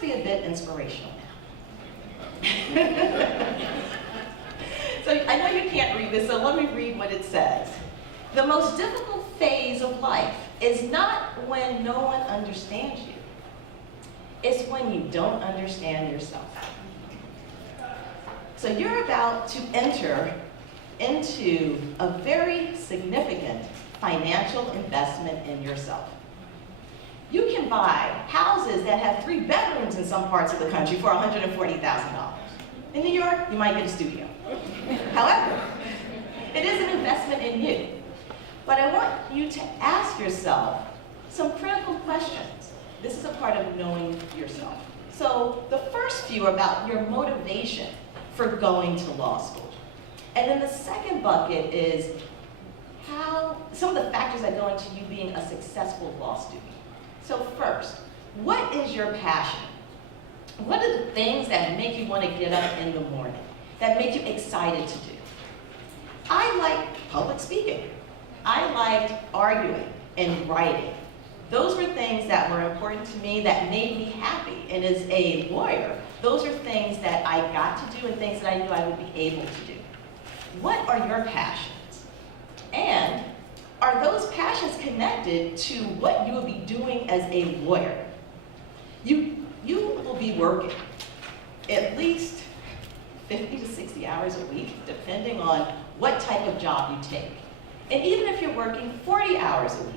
let's be a bit inspirational now. So I know you can't read this, so let me read what it says. The most difficult phase of life is not when no one understands you. It's when you don't understand yourself. So you're about to enter into a very significant financial investment in yourself. You can buy houses that have 3 bedrooms in some parts of the country for $140,000. In New York, you might get a studio. However, it is an investment in you. But I want you to ask yourself some critical questions. This is a part of knowing yourself. So the first few are about your motivation for going to law school. And then the second bucket is some of the factors that go into you being a successful law student. So first, what is your passion? What are the things that make you want to get up in the morning, that make you excited to do? I like public speaking. I liked arguing and writing. Those were things that were important to me that made me happy. And as a lawyer, those are things that I got to do and things that I knew I would be able to do. What are your passions? And are those passions connected to what you will be doing as a lawyer? You will be working at least 50 to 60 hours a week, depending on what type of job you take. And even if you're working 40 hours a week,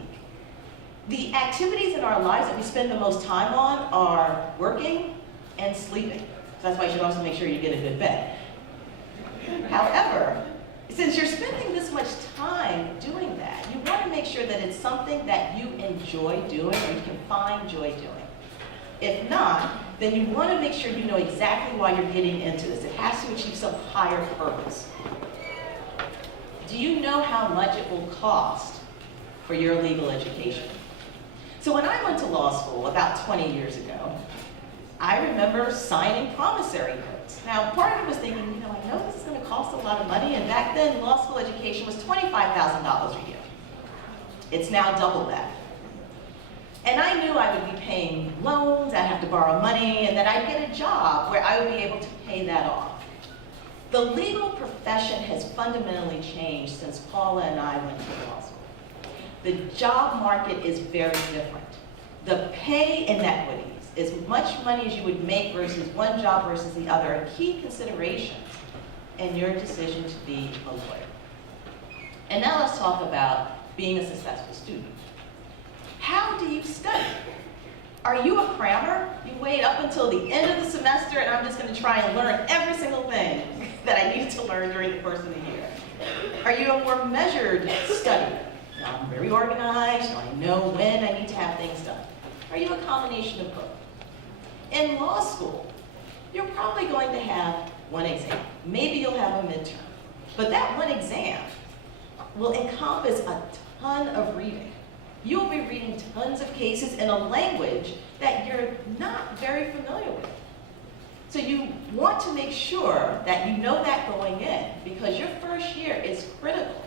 the activities in our lives that we spend the most time on are working and sleeping. So that's why you should also make sure you get a good bed. However, since you're spending this much time doing that, you want to make sure that it's something that you enjoy doing or you can find joy doing. If not, then you want to make sure you know exactly why you're getting into this. It has to achieve some higher purpose. Do you know how much it will cost for your legal education? So when I went to law school about 20 years ago, I remember signing promissory notes. Now, part of it was thinking, I know this is going to cost a lot of money, and back then, law school education was $25,000 a year. It's now double that. And I knew I would be paying loans, I'd have to borrow money, and that I'd get a job where I would be able to pay that off. The legal profession has fundamentally changed since Paula and I went to law school. The job market is very different. The pay inequities, as much money as you would make versus one job versus the other, are key considerations in your decision to be a lawyer. And now let's talk about being a successful student. How do you study? Are you a crammer? You wait up until the end of the semester and I'm just going to try and learn every single thing that I need to learn during the course of the year. Are you a more measured studier? I'm very organized, so I know when I need to have things done. Are you a combination of both? In law school, you're probably going to have one exam. Maybe you'll have a midterm. But that one exam will encompass a ton of reading. You'll be reading tons of cases in a language that you're not very familiar with. So you want to make sure that you know that going in, because your first year is critical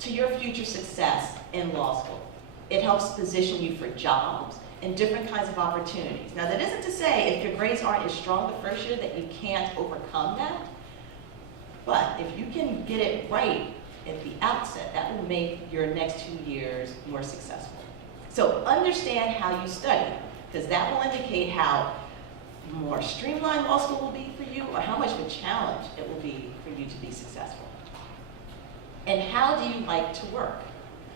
to your future success in law school. It helps position you for jobs and different kinds of opportunities. Now, that isn't to say if your grades aren't as strong the first year that you can't overcome that, but if you can get it right at the outset, that will make your next 2 years more successful. So understand how you study, because that will indicate how more streamlined law school will be for you or how much of a challenge it will be for you to be successful. And how do you like to work?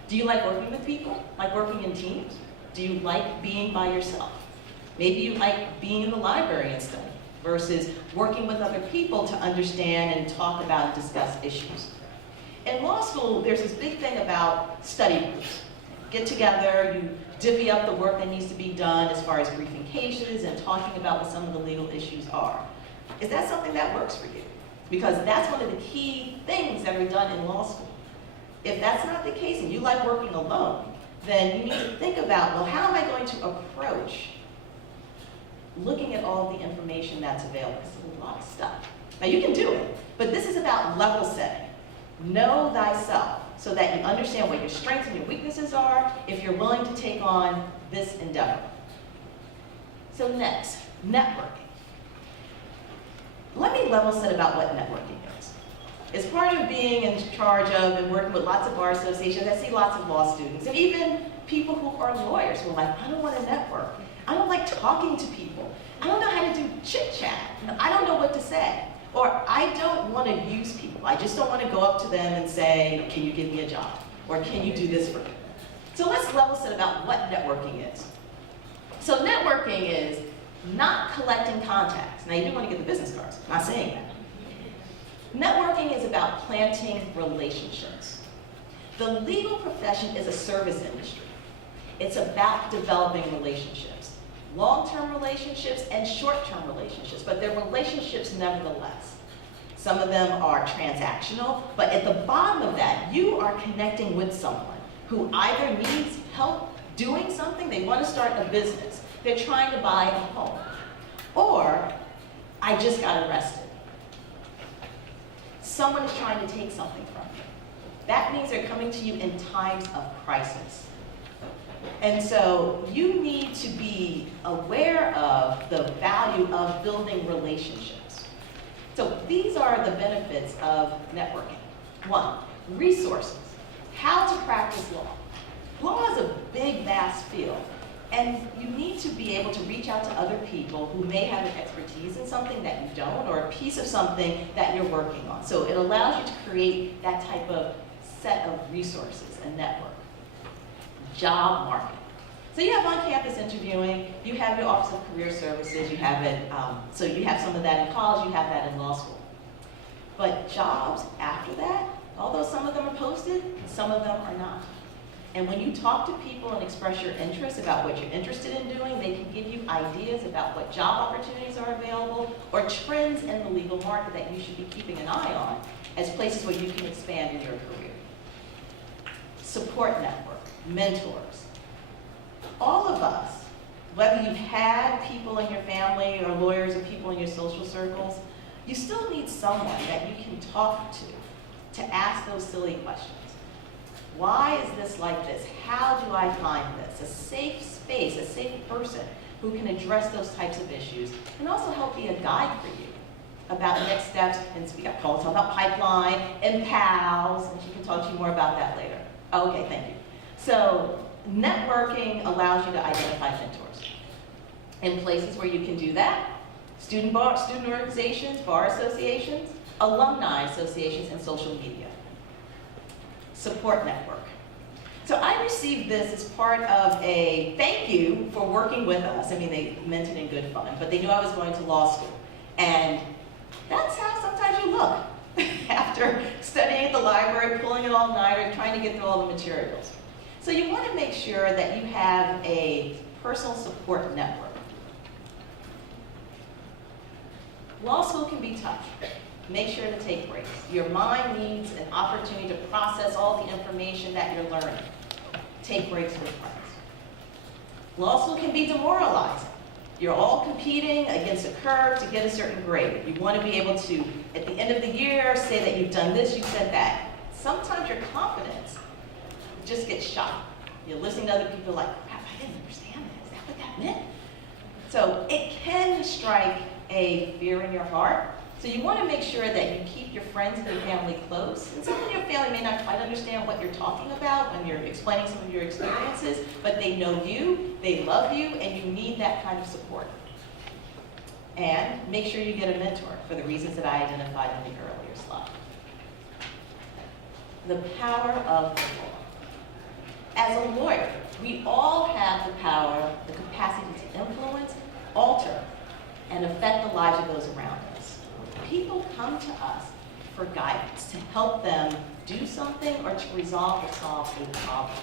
Do you like working with people? Like working in teams? Do you like being by yourself? Maybe you like being in the library and studying versus working with other people to understand and talk about and discuss issues. In law school, there's this big thing about study groups. Get together, you divvy up the work that needs to be done as far as briefing cases and talking about what some of the legal issues are. Is that something that works for you? Because that's one of the key things that are done in law school. If that's not the case and you like working alone, then you need to think about, well, how am I going to approach looking at all the information that's available? It's a lot of stuff. Now you can do it, but this is about level setting. Know thyself so that you understand what your strengths and your weaknesses are if you're willing to take on this endeavor. So next, Networking. Let me level set about what networking is. As part of being in charge of and working with lots of bar associations, I see lots of law students, and even people who are lawyers who are like, I don't want to network. I don't like talking to people. I don't know how to do chit-chat. I don't know what to say. Or I don't want to use people. I just don't want to go up to them and say, can you give me a job? Or can you do this for me? So let's level set about what networking is. So networking is not collecting contacts. Now you do want to get the business cards, I'm not saying that. Networking is about planting relationships. The legal profession is a service industry. It's about developing relationships. Long-term relationships and short-term relationships, but they're relationships nevertheless. Some of them are transactional, but at the bottom of that, you are connecting with someone who either needs help doing something, they want to start a business, they're trying to buy a home, or I just got arrested. Someone is trying to take something from you. That means they're coming to you in times of crisis. And so you need to be aware of the value of building relationships. So these are the benefits of networking. One, resources. How to practice law. Law is a big, vast field. And you need to be able to reach out to other people who may have an expertise in something that you don't, or a piece of something that you're working on. So it allows you to create that type of set of resources and network. Job market. So you have on-campus interviewing, you have your Office of Career Services, you have it, so you have some of that in college, you have that in law school. But jobs after that, although some of them are posted, some of them are not. And when you talk to people and express your interest about what you're interested in doing, they can give you ideas about what job opportunities are available or trends in the legal market that you should be keeping an eye on as places where you can expand in your career. Support network, mentors. All of us, whether you've had people in your family or lawyers or people in your social circles, you still need someone that you can talk to ask those silly questions. Why is this like this? How do I find this? A safe space, a safe person who can address those types of issues and also help be a guide for you about next steps. And we got Paul talking about pipeline and PALs, and she can talk to you more about that later. Okay, thank you. So networking allows you to identify mentors. In places where you can do that, student organizations, bar associations, alumni associations, and social media. Support network. So I received this as part of a thank you for working with us. I mean, they meant it in good fun, but they knew I was going to law school. And that's how sometimes you look after studying at the library, pulling an all-nighter, trying to get through all the materials. So you want to make sure that you have a personal support network. Law school can be tough. Make sure to take breaks. Your mind needs an opportunity to process all the information that you're learning. Take breaks with friends. Law school can be demoralizing. You're all competing against a curve to get a certain grade. You want to be able to, at the end of the year, say that you've done this, you've said that. Sometimes your confidence just gets shot. You're listening to other people like, crap, I didn't understand that. Is that what that meant? So it can strike a fear in your heart. So you want to make sure that you keep your friends and your family close. And some of your family may not quite understand what you're talking about when you're explaining some of your experiences, but they know you, they love you, and you need that kind of support. And make sure you get a mentor for the reasons that I identified in the earlier slide. The power of the law. As a lawyer, we all have the power, the capacity to influence, alter, and affect the lives of those around us. People come to us for guidance, to help them do something or to resolve or solve a problem.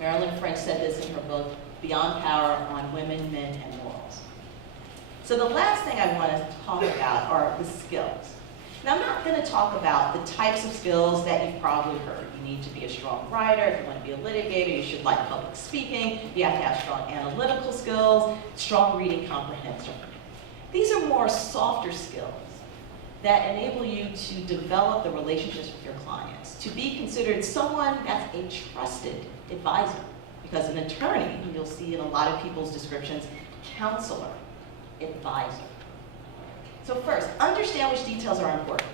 Marilyn French said this in her book, Beyond Power, on Women, Men, and Morals. So the last thing I want to talk about are the skills. Now, I'm not going to talk about the types of skills that you've probably heard. You need to be a strong writer. If you want to be a litigator, you should like public speaking. You have to have strong analytical skills, strong reading comprehension. These are more softer skills that enable you to develop the relationships with your clients, to be considered someone that's a trusted advisor. Because an attorney, you'll see in a lot of people's descriptions, counselor, advisor. So first, understand which details are important.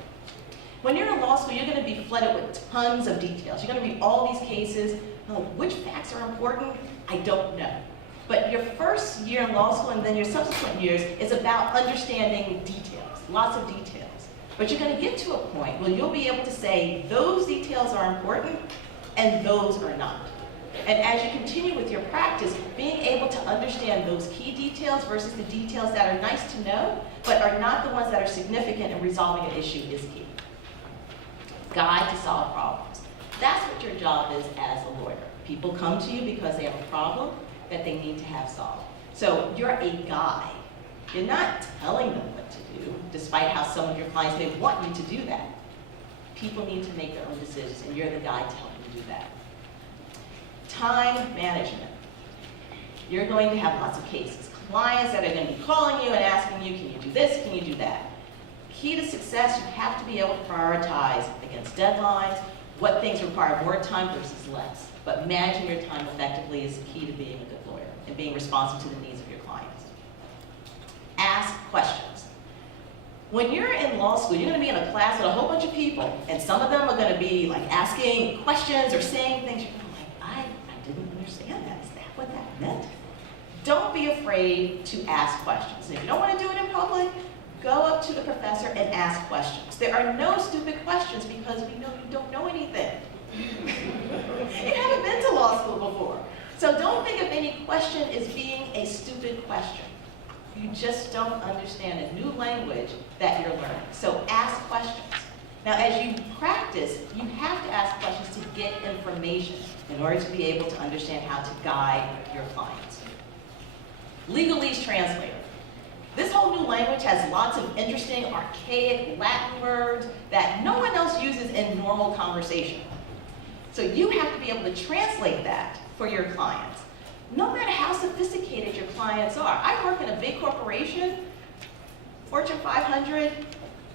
When you're in law school, you're going to be flooded with tons of details. You're going to read all these cases. Oh, which facts are important? I don't know. But your first year in law school and then your subsequent years is about understanding details, lots of details. But you're going to get to a point where you'll be able to say those details are important and those are not. And as you continue with your practice, being able to understand those key details versus the details that are nice to know, but are not the ones that are significant in resolving an issue is key. Guide to solve problems. That's what your job is as a lawyer. People come to you because they have a problem that they need to have solved. So you're a guide. You're not telling them what to do, despite how some of your clients may want you to do that. People need to make their own decisions, and you're the guide to help them do that. Time management. You're going to have lots of cases. Clients that are going to be calling you and asking you, can you do this, can you do that? Key to success, you have to be able to prioritize against deadlines, what things require more time versus less. But managing your time effectively is the key to being a good lawyer and being responsive to the needs of your clients. Ask questions. When you're in law school, you're going to be in a class with a whole bunch of people, and some of them are going to be like asking questions or saying things. You're like, I didn't understand that. Is that what that meant? Don't be afraid to ask questions. And if you don't want to do it in public, go up to the professor and ask questions. There are no stupid questions because we know you don't know anything. You haven't been to law school before. So don't think of any question as being a stupid question. You just don't understand a new language that you're learning. So ask questions. Now, as you practice, you have to ask questions to get information in order to be able to understand how to guide your clients. Legalese translator. This whole new language has lots of interesting, archaic Latin words that no one else uses in normal conversation. So you have to be able to translate that for your clients, no matter how sophisticated your clients are. I work in a big corporation, Fortune 500.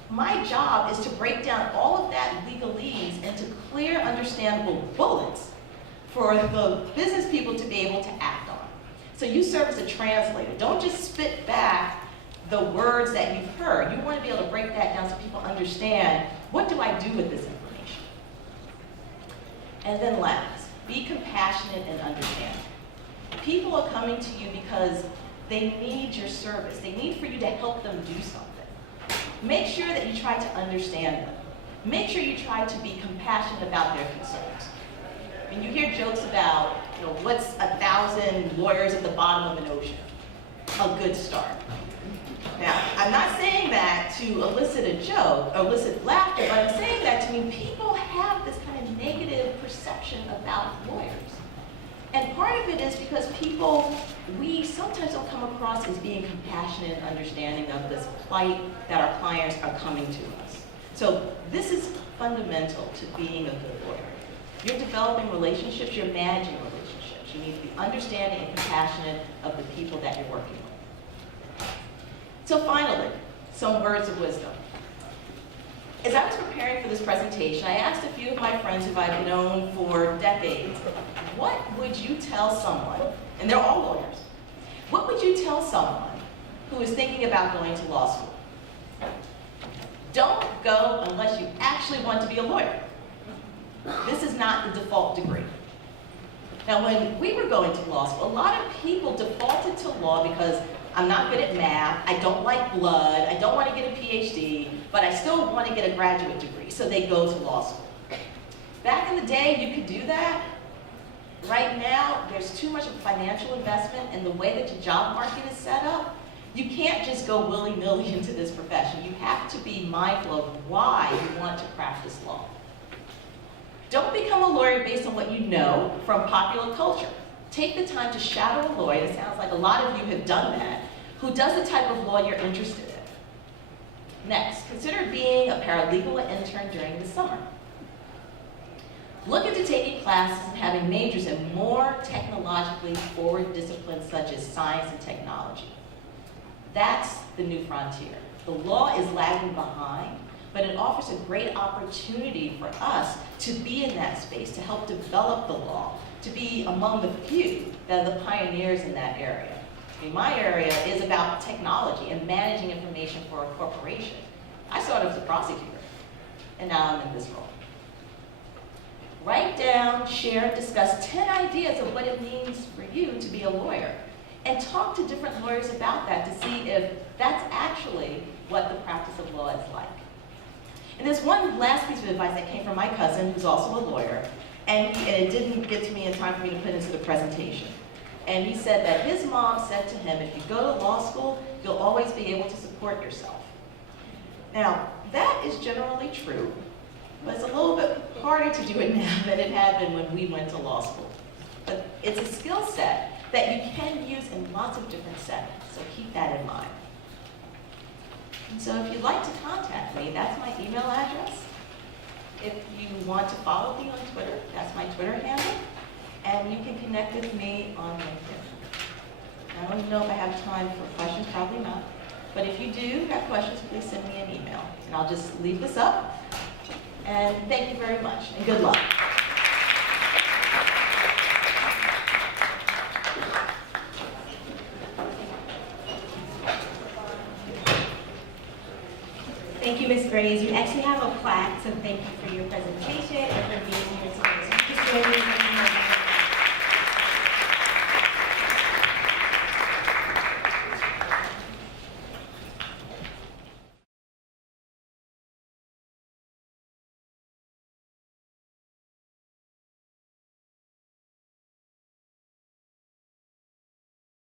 My job is to break down all of that legalese into clear, understandable bullets for the business people to be able to act on. So you serve as a translator. Don't just spit back the words that you've heard. You want to be able to break that down so people understand, what do I do with this information? And then last, be compassionate and understanding. People are coming to you because they need your service. They need for you to help them do something. Make sure that you try to understand them. Make sure you try to be compassionate about their concerns. When you hear jokes about, what's 1,000 lawyers at the bottom of an ocean? A good start. Now, I'm not saying that to elicit a joke, or elicit laughter, but I'm saying that to mean people have this kind of negative perception about lawyers. And part of it is because we sometimes don't come across as being compassionate and understanding of this plight that our clients are coming to us. So this is fundamental to being a good lawyer. You're developing relationships, you're managing relationships. You need to be understanding and compassionate of the people that you're working with. So finally, some words of wisdom. As I was preparing for this presentation, I asked a few of my friends who I've known for decades, what would you tell someone, and they're all lawyers, what would you tell someone who is thinking about going to law school? Don't go unless you actually want to be a lawyer. This is not the default degree. Now, when we were going to law school, a lot of people defaulted to law because I'm not good at math, I don't like blood, I don't want to get a PhD, but I still want to get a graduate degree, so they go to law school. Back in the day, you could do that. Right now, there's too much of financial investment in the way that your job market is set up. You can't just go willy-nilly into this profession. You have to be mindful of why you want to practice law. Don't become a lawyer based on what you know from popular culture. Take the time to shadow a lawyer, it sounds like a lot of you have done that, who does the type of law you're interested in. Next, consider being a paralegal or intern during the summer. Look into taking classes and having majors in more technologically forward disciplines such as science and technology. That's the new frontier. The law is lagging behind, but it offers a great opportunity for us to be in that space, to help develop the law, to be among the few that are the pioneers in that area. In my area is about technology and managing information for a corporation. I started as a prosecutor, and now I'm in this role. Write down, share, discuss 10 ideas of what it means for you to be a lawyer. And talk to different lawyers about that to see if that's actually what the practice of law is like. And there's one last piece of advice that came from my cousin, who's also a lawyer, and it didn't get to me in time for me to put into the presentation. And he said that his mom said to him, if you go to law school, you'll always be able to support yourself. Now, that is generally true, but it's a little bit harder to do it now than it had been when we went to law school. But it's a skill set that you can use in lots of different settings, so keep that in mind. And so if you'd like to contact me, that's my email address. If you want to follow me on Twitter, that's my Twitter handle. And you can connect with me on LinkedIn. I don't know if I have time for questions, probably not. But if you do have questions, please send me an email. And I'll just leave this up. And thank you very much, and good luck. Thank you, Ms. Graves. You actually have a plaque, so thank you for your presentation and for being here today. So you can